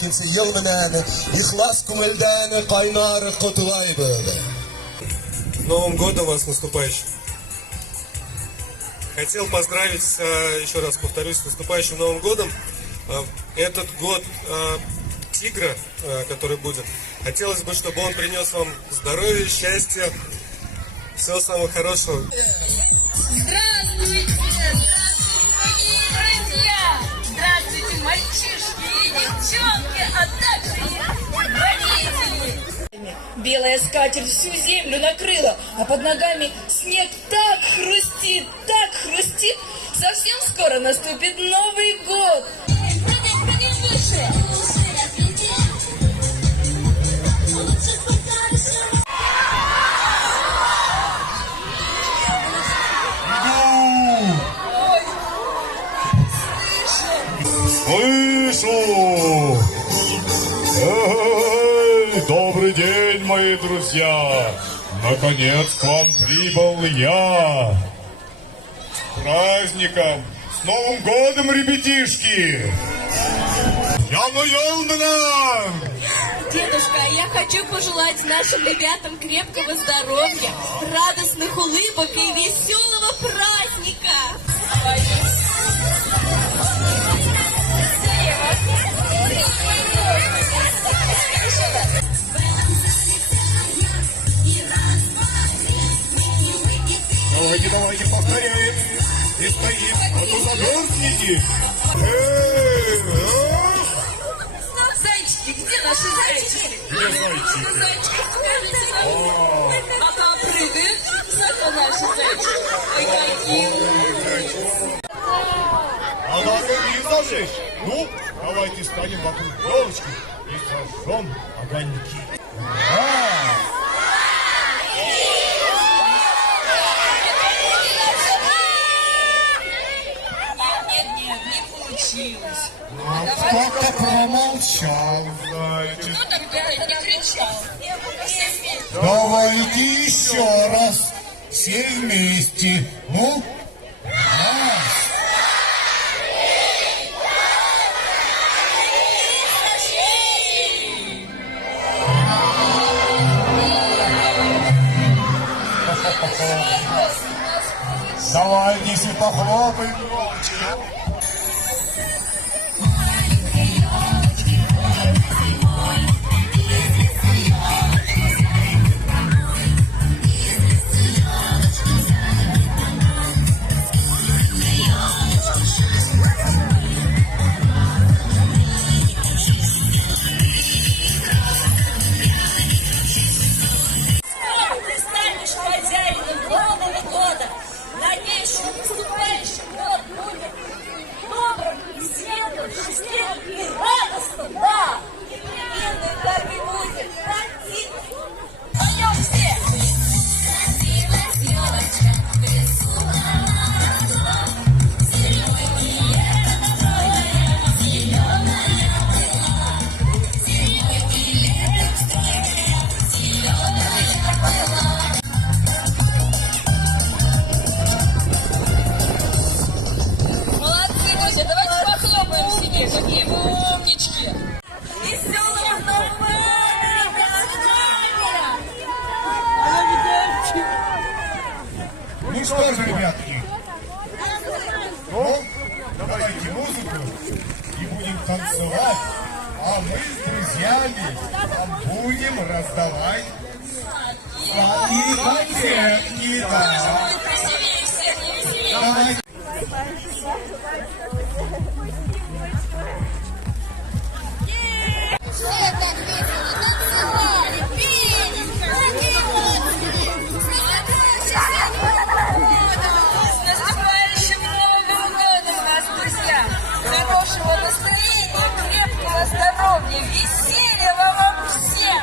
Ел менен, ихлас күңелден кайнар кутулай böyle. С Новым годом вас наступающим. Хотел поздравить, еще раз повторюсь, с наступающим Новым годом. Этот год тигра, который будет, хотелось бы, чтобы он принес вам здоровье, счастье, всего самого хорошего. Здравствуйте, дорогие друзья! Здравствуйте, мальчишки и девчонки, а также и родители! Белая скатерть всю землю накрыла, а под ногами снег так хрустит, совсем скоро наступит Новый год! Прыгай выше! Слышу! Эй, добрый день, мои друзья! Наконец к вам прибыл я! С праздником! С Новым годом, ребятишки! Дедушка, я хочу пожелать нашим ребятам крепкого здоровья, радостных улыбок и веселого праздника! Давайте, повторяем. И стоит, а то замерзнете. Зайчики, где наши зайчики? Где зайчики? Зайчики, покажите нам. Ага, прыгают. Зато наши зайчики. Ой, какие. А нас не зажечь. Ну, давайте станем вокруг елочки и зажжем огоньки. Нет, не получилось. Кто-то промолчал, знаете. Кто там не кричал? Давайте еще раз. Все вместе. Ну, давайте все похлопаем громче. Ты станешь хозяином Нового года. Надеюсь, что наступающий год будет добрым, светлым, счастливым и радостным, да! И примерным, так и будет. Пойдем все! Молодцы, друзья, давайте похлопаем себе, какие вы умнички! Веселого Нового Ну что же, ребятки, ну, давайте музыку и будем танцевать, а мы с друзьями будем раздавать свои конфетки, да.